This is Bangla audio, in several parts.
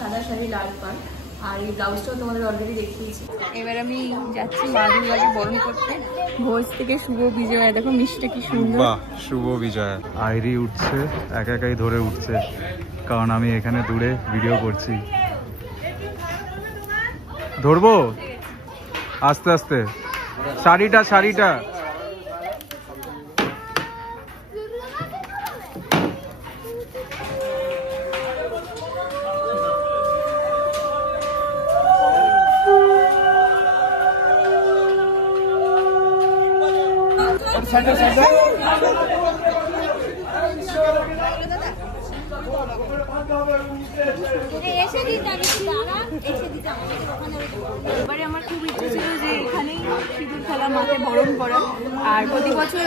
সাদা শাড়ি লাল পাড় আর এই ব্লাউজটাও তোমাদের অলরেডি দেখিয়েছি। এবার আমি যাচ্ছি মা দুর্গাকে বরণ করতে। ভোজ থেকে শুভ বিজয়া, দেখো মিষ্টি কি সুন্দর। বাহ, শুভ বিজয়া। আইরি উঠছে, একাই ধরে উঠছে, কারণ আমি এখানে দূরে ভিডিও করছি। ধরবো আস্তে আস্তে। শাড়িটা এবারে আমার খুব ইচ্ছে ছিল যে এখানেই সিঁদুর খেলা, মাকে বরণ করা। আর প্রতি বছর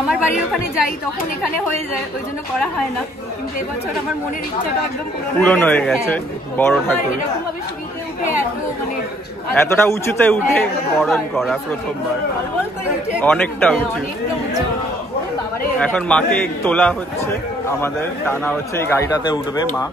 আমার বাড়ির ওখানে যাই, তখন এখানে হয়ে যায়, ওই জন্য করা হয় না। কিন্তু এবছর আমার মনের ইচ্ছাটা একদম পূরণ হয়ে গেছে। বড় ঠাকুর এরকম ভাবে সিঁড়িতে উঠে এতটা উঁচুতে উঠে বরণ করা প্রথমবার, অনেকটা উঁচু। এখন মাকে তোলা হচ্ছে, আমাদের টানা হচ্ছে, এই গাড়িটাতে উঠবে মা।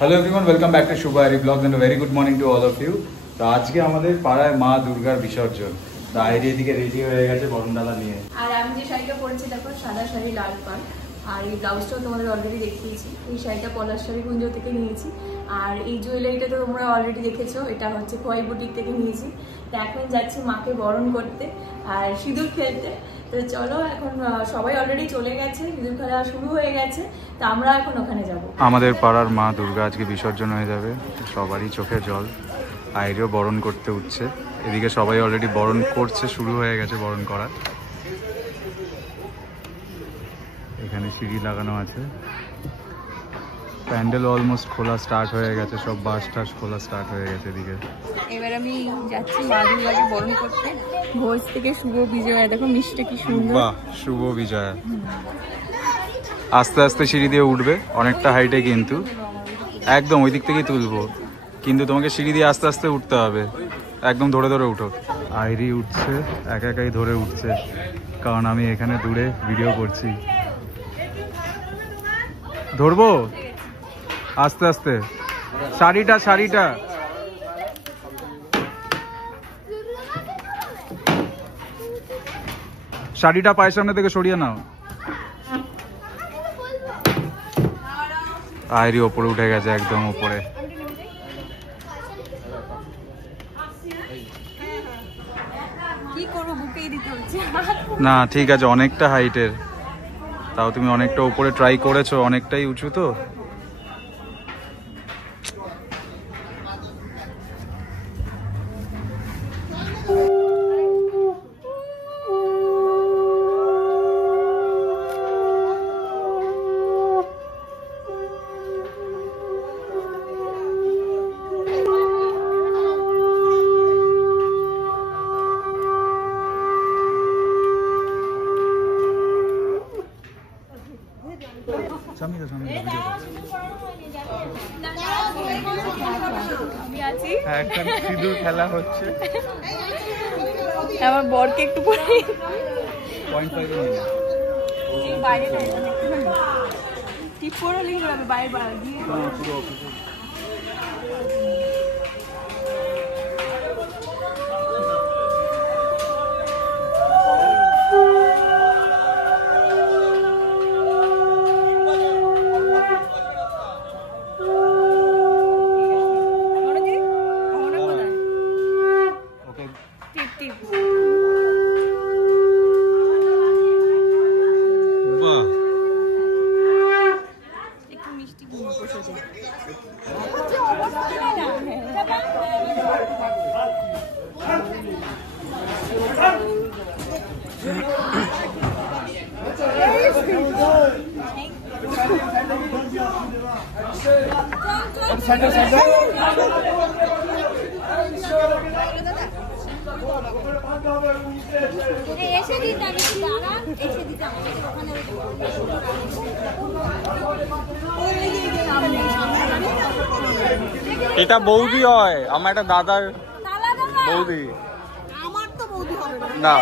Hello everyone, welcome back to Shubh Aayri blogs and a very good morning to all of you. तो आज के हमारे पाড়ায় মা দুর্গার বিসর্জন। তো আইরি এদিকে রেডি হয়ে গেছে বরণডালা নিয়ে। আর আমি যে শাড়িটা পরেছি দেখো, সাদা শাড়ি লাল পাড় আর এই ব্লাউজটাও তোমাদের অলরেডি দেখিয়েছি। এই শাড়িটা পলাশ শাড়ি কুঞ্জ থেকে নিয়েছি। আর এই জুয়েলারিটা তো তোমরা অলরেডি দেখেছো, এটা হচ্ছে খোয়াই বুটিক থেকে নিয়েছি। তো এখন যাচ্ছি মাকে বরণ করতে আর সিঁদুর খেলতে। তো চলো, এখন সবাই অলরেডি চলে গেছে, সিঁদুর খেলা শুরু হয়ে গেছে। তো আমরা এখন ওখানে যাব। আমাদের পাড়ার মা দুর্গা আজকে বিসর্জন হয়ে যাবে, সবারই চোখে জল। আইরিও বরণ করতে উঠছে, এদিকে সবাই অলরেডি বরণ করছে, শুরু হয়ে গেছে বরণ করা। এখানে সিঁড়ি লাগানো আছে, প্যান্ডেল অলমোস্ট খোলা স্টার্ট হয়ে গেছে, সব বাস টাস খোলা স্টার্ট হয়ে গেছে এদিকে। এবার আমি যাচ্ছি মা দুর্গাকে বরণ করতে। ভোজ থেকে শুভ বিজয়া, দেখো মিষ্টি কি সুন্দর। বাহ, শুভ বিজয়া। আস্তে আস্তে সিঁড়ি দিয়ে উঠবে, অনেকটা হাইটে, কিন্তু একদম ওই দিক থেকেই তুলবো, কিন্তু তোমাকে সিঁড়ি দিয়ে আস্তে আস্তে উঠতে হবে, একদম ধরে ধরে উঠো। আইরি উঠছে, একাই ধরে উঠছে, কারণ আমি এখানে দূরে ভিডিও করছি। ধরবো আস্তে আস্তে। শাড়িটা পায়ের সামনে থেকে সরিয়ে নাও। আইরি ওপরে উঠে গেছে, একদম ওপরে। না ঠিক আছে, অনেকটা হাইটের, তাও তুমি অনেকটা উপরে ট্রাই করেছো, অনেকটাই উঁচু তো। এখন সিঁদুর খেলা হচ্ছে, আমার বরকে একটু পরে বাইরে টিপ করে বাইরে দিয়ে এটা বৌদি হয়, আমার একটা দাদার বৌদি। আমার তো বৌদি হবে না,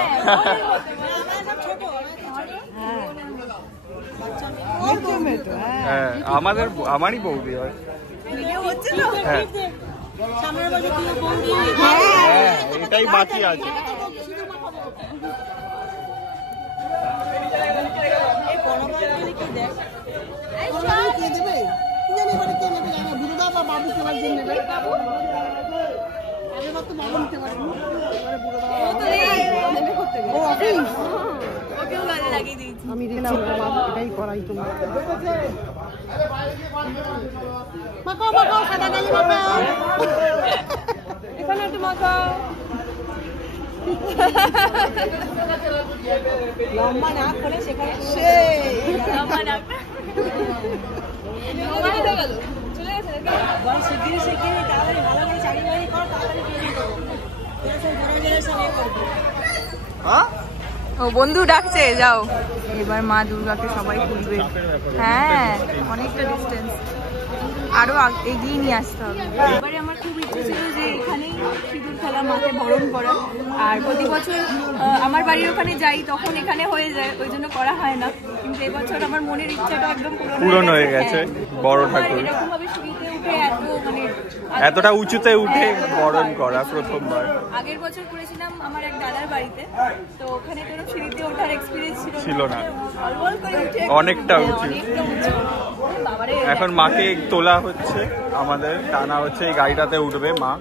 হ্যাঁ আমারই বৌদি হয়। হ্যাঁ এটাই বাকি আছে। আমি এটাই করাই তোমার মাখাও মাখাও সাদা গালি মাখাও এখানে একটু মাখাও লম্বা না করে সেখানে লম্বা না চলে গেছে শিগগিরই শিগগিরই তাড়াতাড়ি ভালো করে চাকরি বাড়ি কর তাড়াতাড়ি ও বন্ধু ডাকছে, যাও এবার মা দুর্গাকে সবাই তুলবে। হ্যাঁ অনেকটা ডিস্টেন্স, আরো এগিয়ে নিয়ে আসতে হবে। এবারে আমার খুব ইচ্ছে ছিল যে এখানেই সিঁদুর খেলা, মাকে বরণ করা। আর প্রতি বছর আমার বাড়ির ওখানে যাই তখন এখানে হয়ে যায়, ওই জন্য করা হয় না। কিন্তু এবছর আমার মনের ইচ্ছাটা একদম পূরণ হয়ে গেছে। বড় ঠাকুর এরকম ভাবে সিঁড়িতে উঠে এতটা উঁচুতে উঠে বরণ করা প্রথমবার। আগের বছর করেছিলাম আমার এক দাদার বাড়িতে, তো ওখানে কোনো সিঁড়িতে ওঠার এক্সপিরিয়েন্স ছিল না। অনেকটা উঁচু। এখন মাকে তোলা হচ্ছে, আমাদের টানা হচ্ছে, এই গাড়িটাতে উঠবে মা।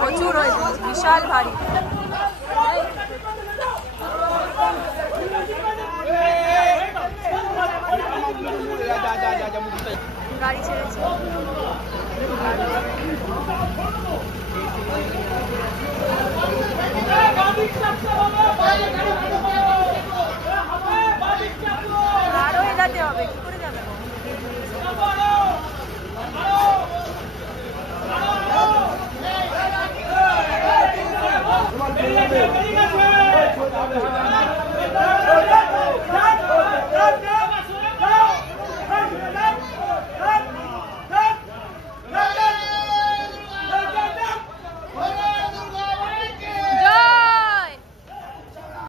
প্রচুর হয়েছে, বিশাল ভারী।